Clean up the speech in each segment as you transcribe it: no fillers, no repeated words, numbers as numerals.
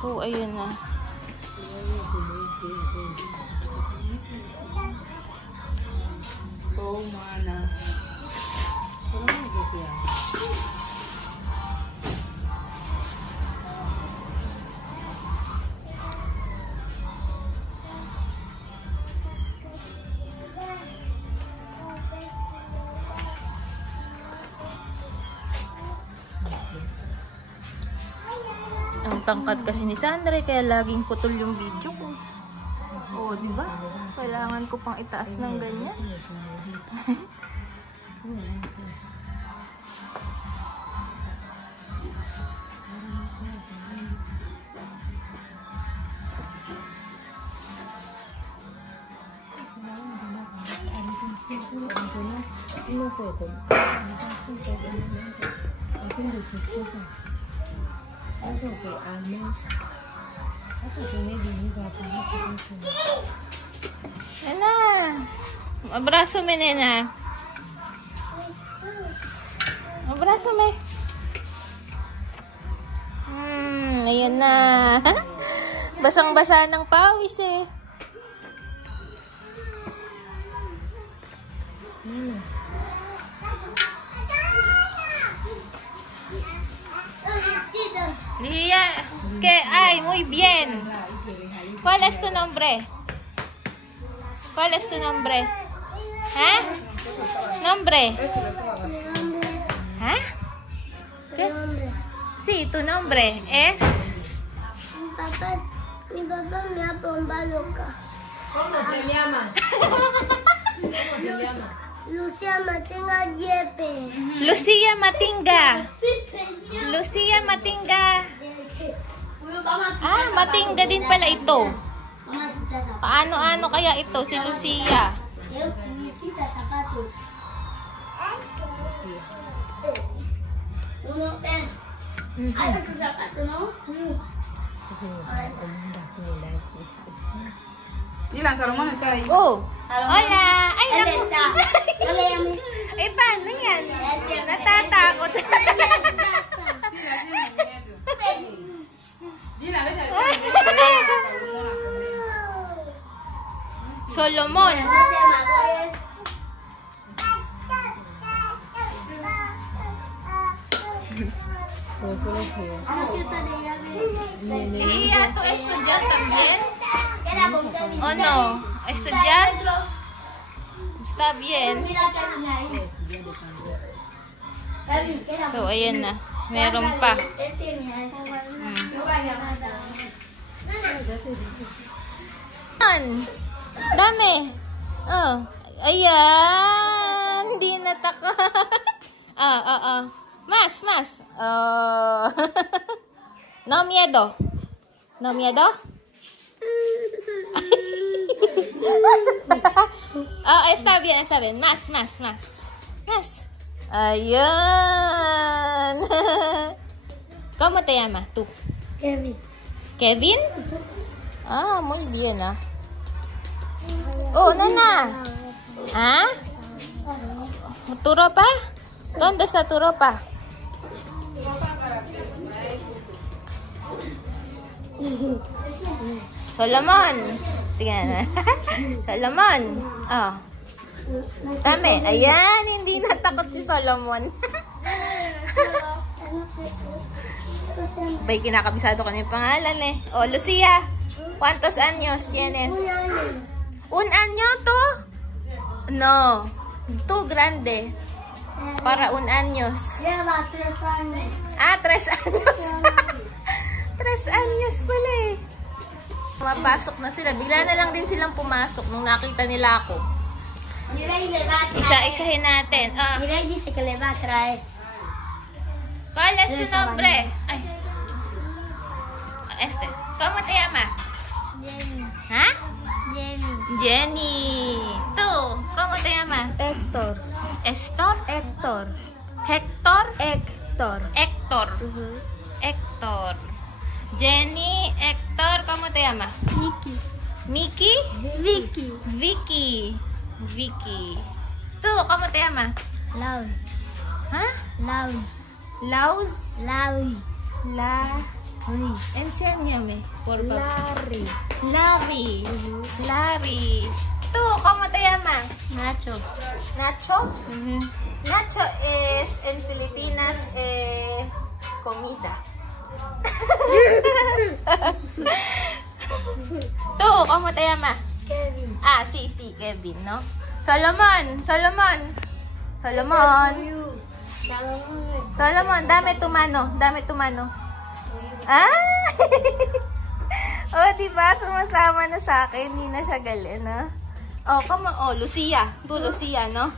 So, ayun na. Oh, mana. Ang tangkad kasi ni Sandra, kaya laging putol yung video ko. Oo, di ba? Kailangan ko pang itaas ng ganyan. Nena, abrazo me, nena. Abrazo me. Ayan na. Basang-basa ng pawis eh. Lía, ¿qué hay? Muy bien. ¿Cuál es tu nombre? ¿Cuál es tu nombre? ¿Ah? ¿Nombre? ¿Ah? ¿Qué? Sí, tu nombre es... Mi papá me ha bombado loca. ¿Cómo te llamas? Lucía Matinga Yepe. Lucia Matinga. Sí, señor. Lucia Matinga. Ah, Matinga din pala ito. Paano-ano kaya ito si Lucia? Hay otro zapato, ¿no? Mira, Salomón está ahí. Oh, hola. Ay, ¿Dónde naku. está? Dale, llame. Eh, paano yan? Natatakot. Mira, vete a Solomon. ¿Y a tu estudiar también? ¿O no? ¿Estudiar? Está bien. So, ayan na. Meron pa. Dami. Oh. Ayan. Hindi natakot. Más. Oh. No miedo. No miedo? Oh, está bien. Más. Ayan. ¿Cómo te llamas tú? Kevin. ¿Kevin? Ah, muy bien, ah. Oh, nena. ¿Ah? ¿Tu ropa? ¿Dónde está tu ropa? Solomon. Tingnan. Solomon. Oh. Dami. Ayan, hindi natakot si Solomon. Bay, kinakabisado ka na yung pangalan eh. Oh, Lucia. ¿Cuántos años tienes? ¿Un año tú? No. Tú grande. Para un años. Lleva 3 años. Ah, 3 años. 3 años pala eh. Mapasok na sila. Bigla na lang din silang pumasok nung nakita nila ako. Isa-isahin natin. Mira, dice que le va a traer. ¿Cuál es tu nombre? Ay. Este. ¿Cómo te llamas? Jenny. ¿Ah? Jenny. Jenny. ¿Tú? ¿Cómo te llamas? Héctor. ¿Estor? Héctor. ¿Héctor? Héctor. Héctor. Héctor. Jenny, Héctor, ¿cómo te llamas? Vicky. Miki? Vicky. Vicky. Vicky. ¿Tú cómo te llamas? Lau. ¿Ah? Lau. Laus. Lau. Enséñame, por favor. Larry. Larry. Larry. Tú, ¿cómo te llamas? Nacho. Nacho. Nacho es en Filipinas comida. Tú, ¿cómo te llamas? Kevin. Ah, sí, Kevin, ¿no? Solomon. Solomon, dame tu mano. Ah! Oh, diba? Sumasama na sa akin. Hindi na siya gali, no? Oh, come on. Oh, Lucia. Tu, Lucia, no?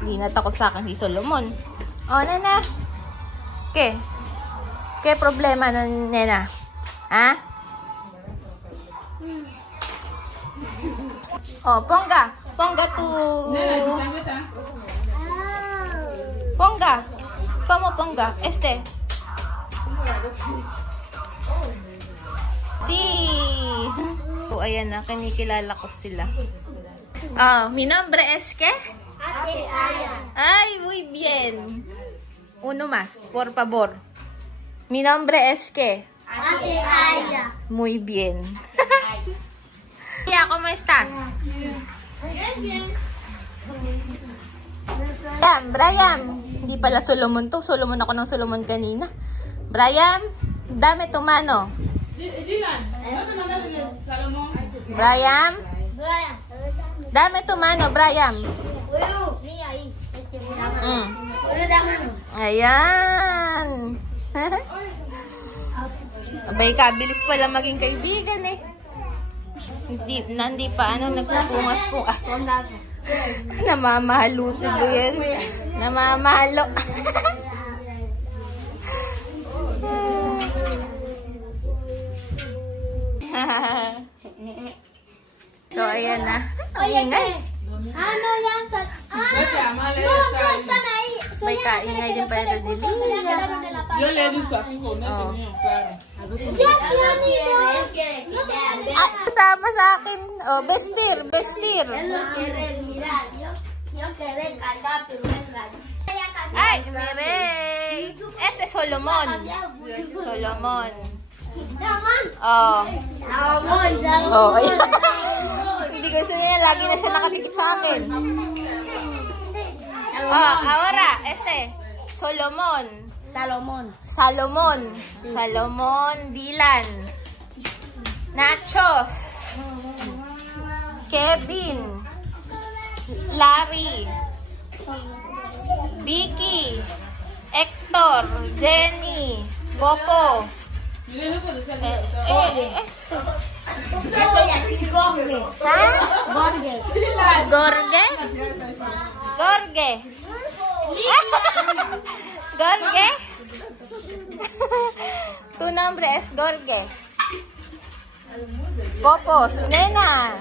Hindi natakot sa akin si Solomon. Oh, nena. ¿Qué? ¿Qué problema, nena? Ha? Oh, Ponga tu... Ponga. ¿Cómo Ponga? Sí. Oh, ayan na. Kinikilala ko sila. Mi nombre es ¿qué? Ate Aya. Ay, muy bien. Uno más, por favor. Mi nombre es ¿qué? Ate Aya. Muy bien. ¿Cómo estás? Brian. Hindi pala Solomon to. Solomon ako ng Solomon kanina. Brian, dame tu mano. Brian, dame tu mano, Brian. Ayan. Abay, kabilis pala maging kaibigan eh. Hindi pa nagpupungas ko. Namamahalo si Luyen. Namamahalo. So, ayan na. Ingay. Ano yan sa... No, están ahí. May kaingay din pala ni Lilia. Yo le he visto así con ese mío, claro. Yes, amigo. Ah, kasama sa akin. Oh, bestir. Yo quería cargar, pero no es raro. Ay, Mirey. Este es Solomon. Solomon. Oh. Oh, ayan. Hindi gusto niya. Lagi na siya nakatikit sa akin. Oh, ahora, Solomon. Salomon Dylan. Nachos. Kevin. Larry. Vicky. Hector. Jenny. Popo. Gorge. Gorge. Tu nombre es Gorge. Popos, nena.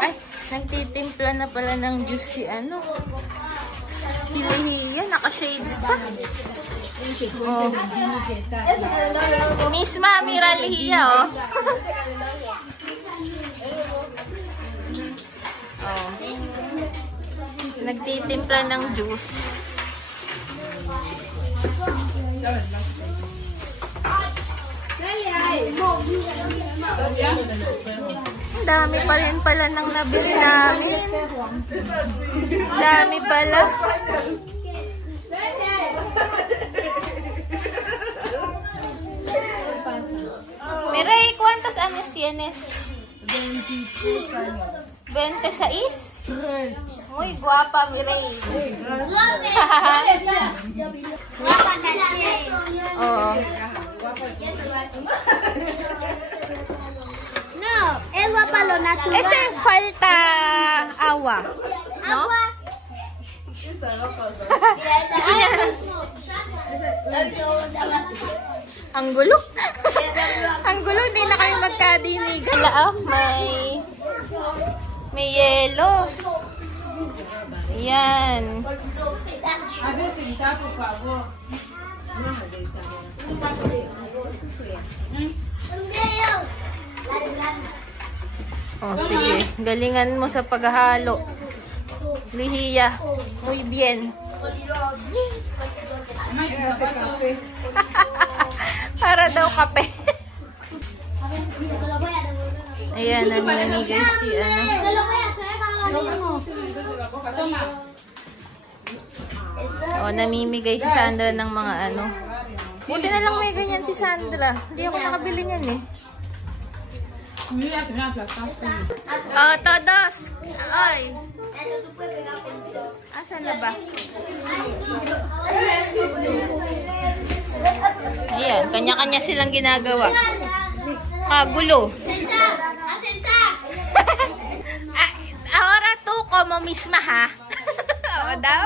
Ay, nagtitimpla na pala ng juice si si Lihia, naka-shades pa. Oh. Miss Mami Lihia, oh. Oh. Nagtitimpla ng juice. Ang dami pa rin pala nang nabili namin. Dami pala. Miray, ¿cuántos años tienes? 26. Muy guapa, Miray. Oh. No, es guapa lo natural. Ese falta agua, ¿no? Agua. Gusto niya. Ang gulo. Ang gulo, hindi na kayo magkadinig. Hala, may yelo. Yan. A ver, senta, por favor. Oh, sige. Galingan mo sa paghahalo. Lihiya. Muy bien. Para daw kape. Ayan, namimigay si ano. Oh, namimigay si Sandra ng mga ano. Buti na lang may ganyan si Sandra. Hindi ako nakabili niyan eh. Oh, todos. Ay. Asan na ba? Ayan, kanya-kanya silang ginagawa. Gulo. Ahora tú como misma, ha? Oo daw?